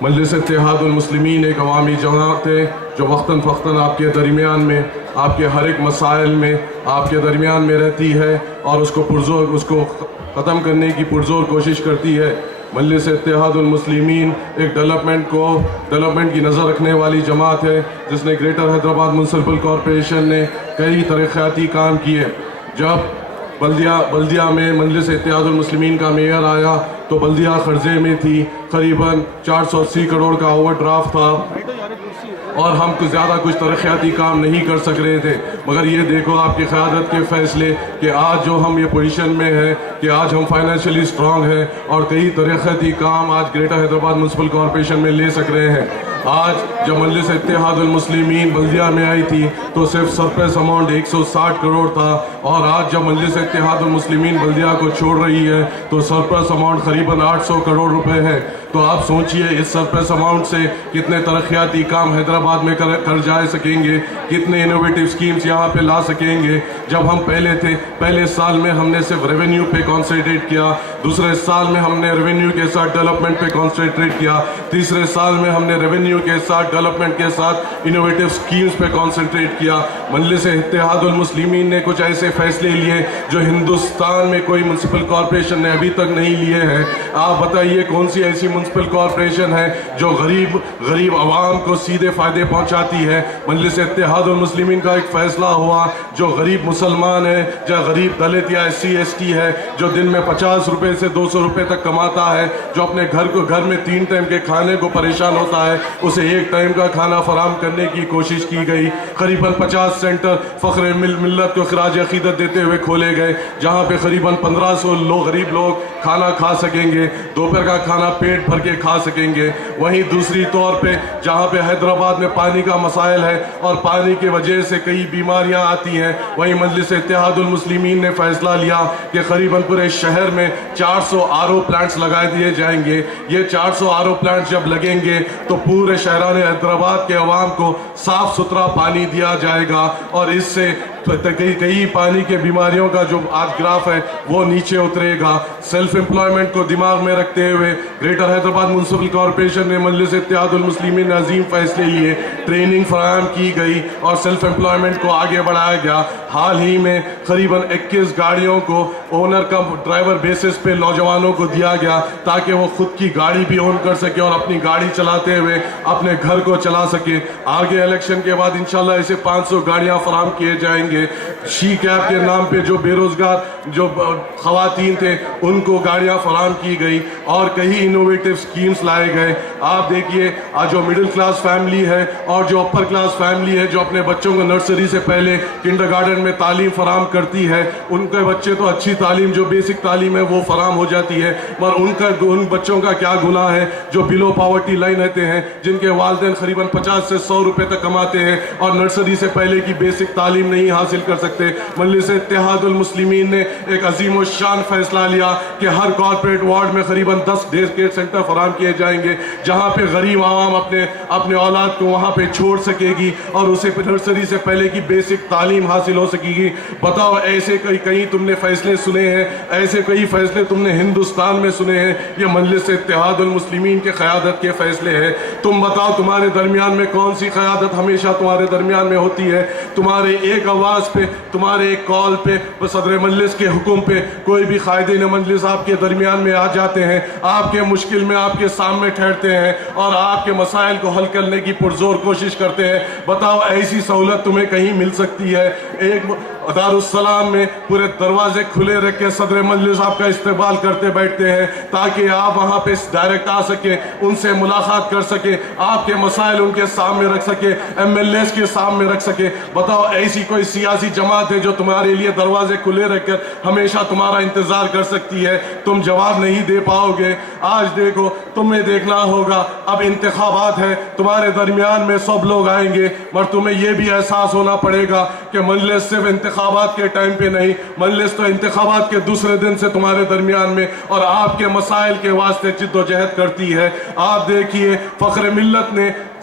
مجلس اتحاد المسلمین ایک عوامی جماعت ہے جو وقتاً فوقتاً آپ کے درمیان میں، آپ کے ہر ایک مسائل میں آپ کے درمیان میں رہتی ہے اور اس کو ختم کرنے کی پرزور کوشش کرتی ہے۔ مجلس اتحاد المسلمین ایک ڈیولپمنٹ کی نظر رکھنے والی جماعت ہے جس نے گریٹر حیدرآباد میونسپل کارپوریشن نے کئی ترقیاتی کام کیے۔ جب بلدیہ میں مجلس اتحاد المسلمین کا میئر آیا تو بلدیہ قرضے میں تھی، قریباً 480 کروڑ کا اوور ڈرافٹ تھا اور ہم زیادہ کچھ ترقیاتی کام نہیں کر سک رہے تھے، مگر یہ دیکھو آپ کی قیادت کے فیصلے کہ آج جو ہم یہ پوزیشن میں ہیں کہ آج ہم فائنینشلی سٹرانگ ہیں اور کئی ترقیاتی کام آج گریٹر حیدرآباد میونسپل کارپوریشن میں لے سک رہے ہیں۔ آج جب مجلس اتحاد المسلمین بلدیہ میں آئی تھی تو صرف سرپلس اماؤنٹ 160 کروڑ تھا، اور آج جب مجلس اتحاد المسلمین بلدیہ کو چھوڑ رہی ہے تو سرپلس اماؤنٹ قریباً 800 کروڑ روپے ہے۔ تو آپ سوچئے اس سرپلس اماؤنٹ سے کتنے ترقیاتی کام حیدرآباد میں کر جا سکیں گے، کتنے انوویٹیو سکیمز یہاں پہ لا سکیں گے۔ جب ہم پہلے سال میں ہم نے صرف ریونیو پہ کانسنٹریٹ کیا، دوسرے سال میں ہم نے ریونیو کے ساتھ ڈیولپمنٹ پہ کانسنٹریٹ کیا، تیسرے سال میں ہم نے ریونیو کے ساتھ ڈیولپمنٹ کے ساتھ انوویٹیو سکیمز پہ کانسنٹریٹ کیا۔ مجلس اتحاد المسلمین نے کچھ ایسے فیصلے لیے جو ہندوستان میں کوئی میونسپل کارپوریشن نے ابھی تک نہیں لیے ہیں۔ آپ بتائیے کون سی ایسی میونسپل کارپوریشن ہے جو غریب عوام کو سیدھے فائدے پہنچاتی ہے؟ مجلس اتحاد المسلمین کا ایک فیصلہ ہوا جو غریب مسلمان ہے یا غریب دلت یا SC/ST ہے، جو دن میں 50 روپے سے 200 روپے تک کماتا ہے، جو اپنے گھر میں 3 ٹائم کے کھانے کو پریشان ہوتا ہے، اسے 1 ٹائم کا کھانا فراہم کرنے کی کوشش کی گئی۔ قریباً 50 سینٹر فخر ملت کو خراج عقیدت دیتے ہوئے کھولے گئے جہاں پہ قریباً 1500 غریب لوگ کھانا کھا سکیں گے، دوپہر کا کھانا پیٹ بھر کے کھا سکیں گے۔ وہیں دوسری طور پہ جہاں پہ حیدرآباد میں پانی کا مسائل ہے اور پانی کی وجہ سے کئی بیماریاں آتی ہیں، وہیں مجلس اتحاد المسلمین نے فیصلہ لیا کہ قریباً پورے شہر میں 400 RO پلانٹس لگائے دیے جائیں گے۔ یہ 400 RO پلانٹس جب لگیں گے تو پورے شہران حیدرآباد کے عوام کو صاف ستھرا پانی دیا جائے گا، اور اس سے کئی پانی کے بیماریوں کا جو آج گراف ہے وہ نیچے اترے گا۔ سیلف امپلائمنٹ کو دماغ میں رکھتے ہوئے گریٹر حیدرآباد میونسپل کارپوریشن نے مجلس اتحاد المسلمین نے عظیم فیصلے لیے، ٹریننگ فراہم کی گئی اور سیلف امپلائمنٹ کو آگے بڑھایا گیا۔ حال ہی میں قریباً 21 گاڑیوں کو اونر کا ڈرائیور بیسس پہ نوجوانوں کو دیا گیا تاکہ وہ خود کی گاڑی بھی اون کر سکے اور اپنی گاڑی چلاتے ہوئے اپنے گھر کو چلا سکے۔ آگے الیکشن کے بعد انشاءاللہ ایسے 500 گاڑیاں فراہم کیے جائیں گے۔ شی کیب کے نام پہ جو بے روزگار جو خواتین تھے ان کو گاڑیاں فراہم کی گئی اور کئی انوویٹیو سکیمز لائے گئے۔ آپ دیکھیے آج جو مڈل کلاس فیملی ہے اور جو اپر کلاس فیملی ہے جو اپنے بچوں کو نرسری سے پہلے کنڈر گارڈن میں تعلیم فراہم کرتی ہے، ان کے بچے تو اچھی تعلیم جو بیسک تعلیم ہے وہ فراہم ہو جاتی ہے، مگر ان بچوں کا کیا گناہ ہے جو بلو پاورٹی لائن رہتے ہیں، جن کے والدین قریباً 50 سے 100 روپے تک کماتے ہیں اور نرسری سے پہلے کی بیسک تعلیم نہیں حاصل کر سکتے۔ مجلس اتحاد المسلمین نے ایک عظیم الشان فیصلہ لیا کہ ہر کارپوریٹ وارڈ میں قریباً 10 ڈے کیئر سینٹر فراہم کیے جائیں گے جہاں پہ غریب عوام اپنے اولاد کو وہاں پہ چھوڑ سکے گی اور اسے نرسری سے پہلے کی بیسک تعلیم حاصل ہو سکے گی۔ بتاؤ ایسے کئی تم نے فیصلے سنے ہیں، ایسے کئی فیصلے تم نے ہندوستان میں سنے ہیں؟ یہ مجلس اتحاد المسلمین کے قیادت کے فیصلے ہیں۔ تم بتاؤ تمہارے درمیان میں کون سی قیادت ہمیشہ تمہارے درمیان میں ہوتی ہے؟ تمہارے ایک آواز پہ، تمہارے ایک کال پہ، صدر مجلس کے حکم پہ کوئی بھی قائدین مجلس آپ کے درمیان میں آ جاتے ہیں، آپ کے مشکل میں آپ کے سامنے ٹھہرتے ہیں اور آپ کے مسائل کو حل کرنے کی پرزور کوشش کرتے ہیں۔ بتاؤ ایسی سہولت تمہیں کہیں مل سکتی ہے؟ ایک دارالسلام میں پورے دروازے کھلے رکھ کے صدر مجلس آپ کا استقبال کرتے بیٹھتے ہیں تاکہ آپ وہاں پہ ڈائریکٹ آ سکیں، ان سے ملاقات کر سکیں، آپ کے مسائل ان کے سامنے رکھ سکیں، MLAs کے سامنے رکھ سکیں۔ بتاؤ ایسی کوئی سیاسی جماعت ہے جو تمہارے لیے دروازے کھلے رکھ کر ہمیشہ تمہارا انتظار کر سکتی ہے؟ تم جواب نہیں دے پاؤ گے۔ آج دیکھو تمہیں دیکھنا ہوگا، اب انتخابات ہے، تمہارے درمیان میں سب لوگ آئیں گے، مگر تمہیں یہ بھی احساس ہونا پڑے گا کہ مجلس صرف انتخابات کے ٹائم پہ نہیں، مجلس تو انتخابات کے دوسرے دن سے تمہارے درمیان میں اور آپ کے مسائل کے واسطے جد و جہد کرتی ہے۔ آپ دیکھیے فخر ملت نے